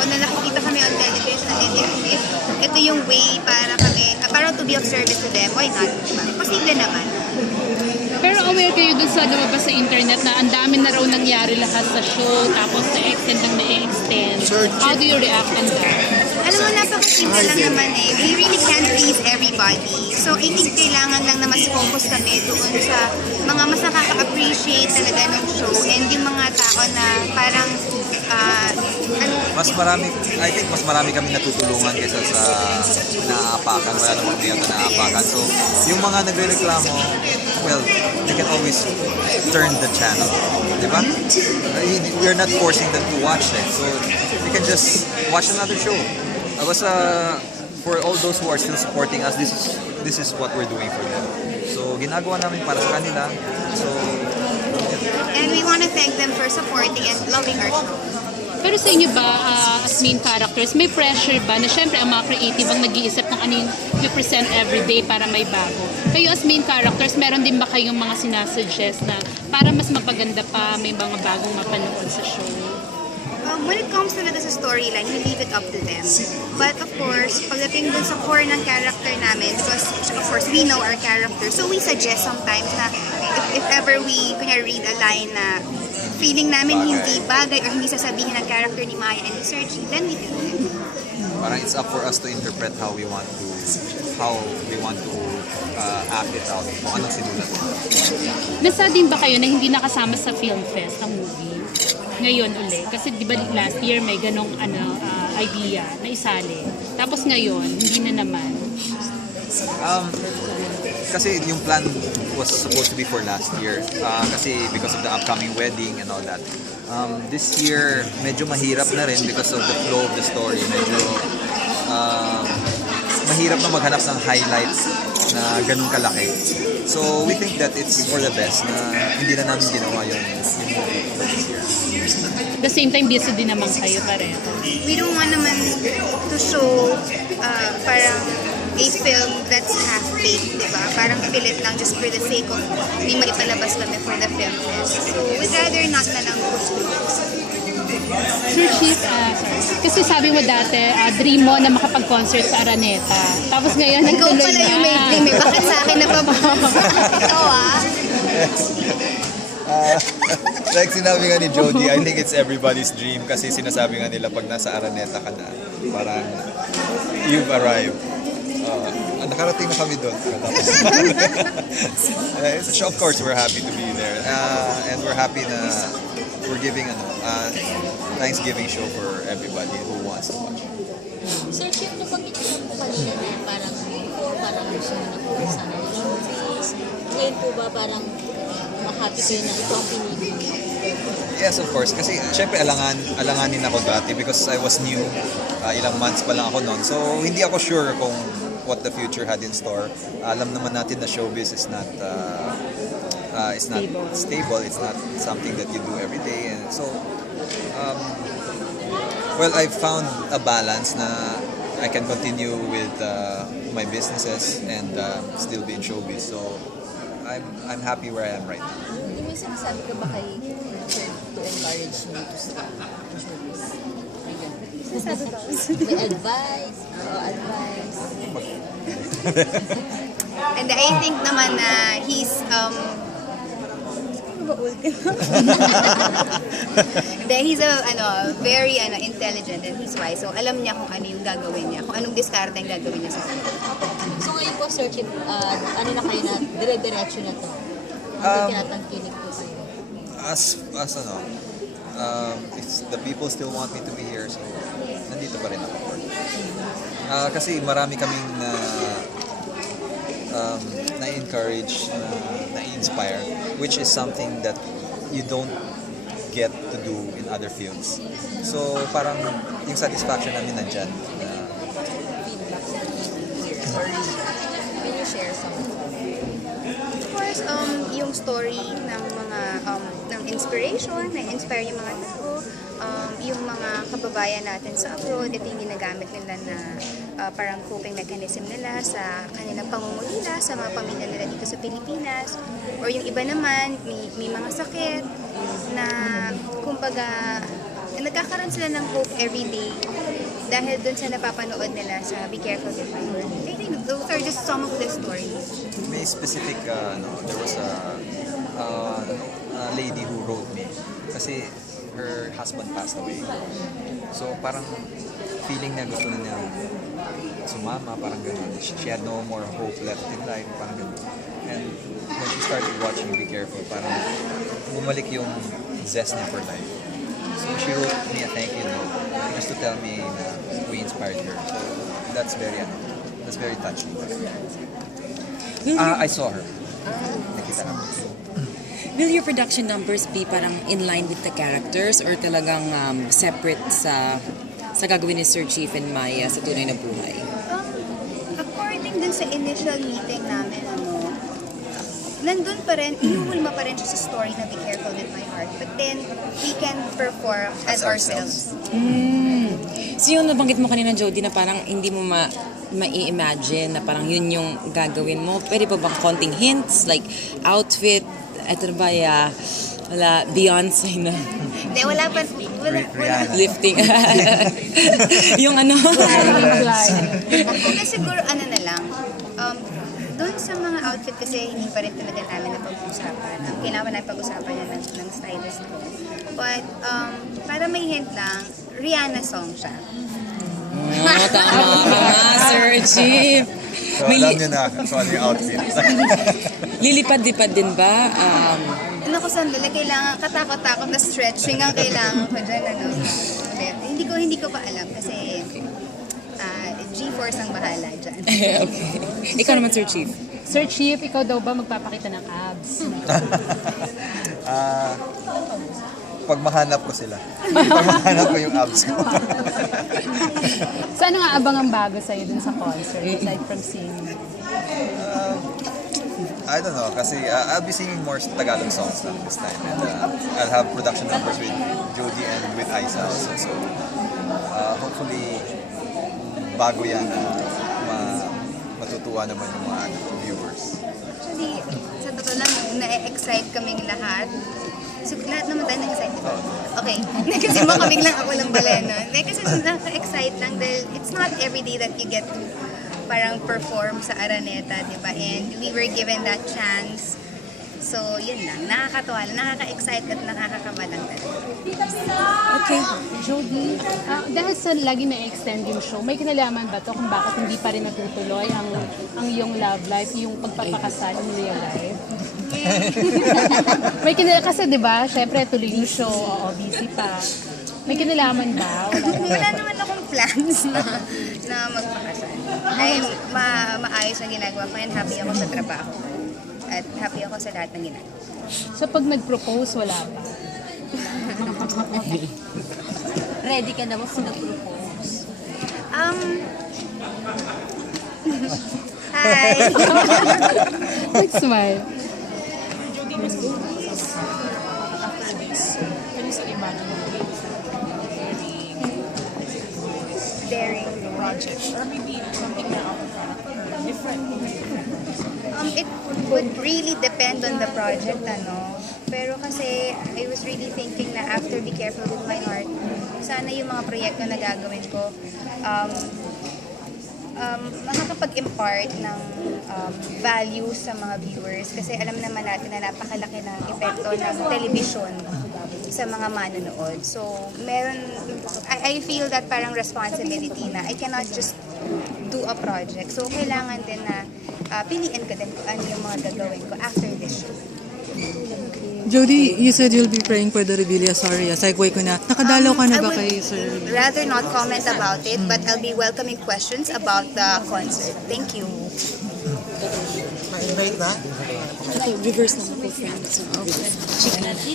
tao na nakikita kami on television, and if ito yung way para kami, para to be of service to them, why not? Diba? Posible naman. Pero aware kayo dun sa lumabas sa internet na ang dami na raw nangyari lahat sa show, tapos na-extend ng na-extend. How do you react on that? Alam mo, napakasimple lang naman eh. We really can't please everybody. So, I think kailangan lang na mas focus kami doon sa mga mas nakaka-appreciate talaga ng show and yung mga tao na parang Mas marami, I think mas marami kami natutulungan kaysa sa naaapakan. Wala namang biyang naaapakan. So, yung mga nagre-reklamo, well, they can always turn the channel. Di ba? We're not forcing them to watch it. So, they can just watch another show. Basta, for all those who are still supporting us, this is what we're doing for them. So, ginagawa namin para sa kanila. So, and we want to thank them for supporting and loving our show. Pero sa inyo ba, as main characters, may pressure ba na syempre ang mga creative ang nag-iisip ng ano yung you-present everyday para may bago? Kayo as main characters, meron din ba kayong mga sinasuggest na para mas mapaganda pa, may mga bagong mapanood sa show? When it comes to sa storyline, we leave it up to them. But of course, pagdating dun sa core ng character namin, because of course, we know our character, so we suggest sometimes na if ever we read a line na feeling namin hindi bagay or hindi sasabihin ng character ni Maya and ni Sergi, then we do it. parang it's up for us to interpret how we want to act it out. Kung anong sinulat nila. Nasa din ba kayo na hindi nakasama sa film fest ang movie? Ngayon uli. Kasi di ba last year may ganong idea na isali. Tapos ngayon, hindi na naman. Kasi yung plan was supposed to be for last year. Kasi because of the upcoming wedding and all that. This year, medyo mahirap na rin because of the flow of the story. Medyo mahirap na maghanap ng highlights na ganun kalaki. So we think that it's for the best na hindi na namin ginawa yung movie for this year. At the same time, busy din naman kayo pareho. We don't want naman to show parang a film that's half-baked, di ba? Parang pilit lang just for the sake of hindi maipalabas kami for the film fest. So we'd rather not na lang push those. Sir Chief, kasi sabi mo dati, dream mo na makapag-concert sa Araneta. Tapos ngayon, Ikaw nagtuloy pala na. yung may dream eh. Bakit sa akin na pa ba? Ikaw Like sinabi nga ni Jody, I think it's everybody's dream kasi sinasabi nga nila pag nasa Araneta ka na, parang you've arrived. Nakarating na kami doon. So of course, we're happy to be there. And we're happy na we're giving Thanksgiving show for everybody who wants to watch. Sir Chief, nabanggit niyo po kanina na parang before, parang gusto mo na po sa movies. Ngayon po ba parang happy kayo na ito ang pinili niyo? Yes, of course. Kasi syempre alanganin ako dati because I was new. Ilang months pa lang ako noon. So hindi ako sure kung what the future had in store. Alam naman natin na showbiz is not stable. It's not something that you do every day. And so, well, I've found a balance na I can continue with my businesses and still be in showbiz. So I'm happy where I am right now. Hindi mo sinasabi ka ba kay Sir to encourage me to start showbiz? May advice? Advice? And I think naman na he's he's very intelligent and he's wise. So alam niya kung ano yung gagawin niya, kung anong diskarte yung gagawin niya sa akin. So ngayon po, Sir Chief, ano na kayo na, dire-diretso na to? Hanggang tinatangkilik po kayo? If the people still want me to be here, so nandito pa rin ako. Kasi marami kaming na-encourage, na-inspire, which is something that you don't get to do in other fields. So parang yung satisfaction namin nandyan. Feedback sa here? Or can you share some? Of course, yung story ng mga ng inspiration, na-inspire yung mga tao, yung mga kababayan natin sa abroad, ito yung ginagamit nila na parang coping mechanism nila sa kanilang pangungulila, sa mga pamilya nila dito sa Pilipinas. Or yung iba naman, may mga sakit na, kumbaga, nagkakaroon sila ng hope every day dahil dun sa napapanood nila sa Be Careful With My Heart. I think those are just some of the stories. May specific, there was a lady who wrote me. Kasi her husband passed away. So parang feeling niya gusto na niya sumama, parang gano'n. She had no more hope left in life, parang gano'n. And when she started watching Be Careful, parang bumalik yung zest niya for life. So she wrote me a thank you note just to tell me na we inspired her. So that's very touching. I saw her. Nakita namin. Will your production numbers be parang in line with the characters or talagang separate sa gagawin ni Sir Chief and Maya sa tunay na buhay? According dun sa initial meeting namin, nandun pa rin, inuhulma pa rin siya sa story na Be Careful With My Heart. But then, we can perform as ourselves. So yung nabanggit mo kanina, Jody, na parang hindi mo mai-imagine na parang yun yung gagawin mo. Pwede pa bang konting hints? Like outfit, eto na ba, wala, Beyonce na Hindi, wala. Rihanna. lifting. Yung ano. Kasi siguro, na lang, doon sa mga outfit kasi hindi pa rin talaga namin napag-usapan. Ang kailangan na pag-usapan niya ng stylist ko. But, para may hint lang, Rihanna song siya. Oh, tama ka, Sir Chief. So alam niyo na kung ano yung outfit. Lilipad-lipad din ba? Ano ko sandali, kailangan katakot-takot na stretching ang kailangan ko dyan. Ulit. Hindi ko pa alam kasi G-Force ang bahala dyan. Okay. Ikaw naman, Sir Chief. Sir Chief, ikaw daw ba magpapakita ng abs? Pag mahanap ko sila. Pag mahanap ko yung abs ko. So ano nga abang ang bago sa'yo dun sa concert aside from singing? I don't know, kasi I'll be singing more Tagalog songs lang this time. And I'll have production numbers with Jody and with Aiza also. So hopefully, bago yan, matutuwa naman yung mga viewers. Actually, sa totoo lang, na-excite kaming lahat. So, lahat naman tayo na-excite, di ba? Okay. Kasi makabiglang ako lang pala nun. Kasi nakaka-excite lang dahil it's not every day that you get to parang perform sa Araneta, di ba? And we were given that chance. So, yun lang. Nakakatuwa lang, nakaka-excite at nakakakaba lang talaga. Okay. Jody, dahil sa lagi na-extend yung show, may kinalaman ba to kung bakit hindi pa rin natutuloy ang iyong love life, yung pagpapakasal in real life? May kinalaman kasi 'di ba? Syempre tuloy yung show, busy pa. May kinalaman ba? Wala naman akong plans na magpakasal. Dahil maayos na ginagawa ko and happy ako sa trabaho. At happy ako sa lahat ng ginagawa. So pag nag-propose, wala pa? Ready ka na ba kung nag-propose? Hi! Nag-smile. Daring. Project or maybe something na different. It would really depend on the project, Pero kasi, I was really thinking na after Be Careful With My Heart, sana yung mga proyekto na gagawin ko, makakapag-impart ng value sa mga viewers. Kasi alam naman natin na napakalaki ng epekto ng television sa mga manonood. So, I feel that parang responsibility na I cannot just do a project. So, kailangan din na piliin ko din kung ano yung mga gagawin ko after this show. Jody, you said you'll be praying for the Rebilla. Sorry, segue ko na. Nakadalaw ka na ba kay Sir? Rather not comment about it, but I'll be welcoming questions about the concert. Thank you. Reverse na po, friends.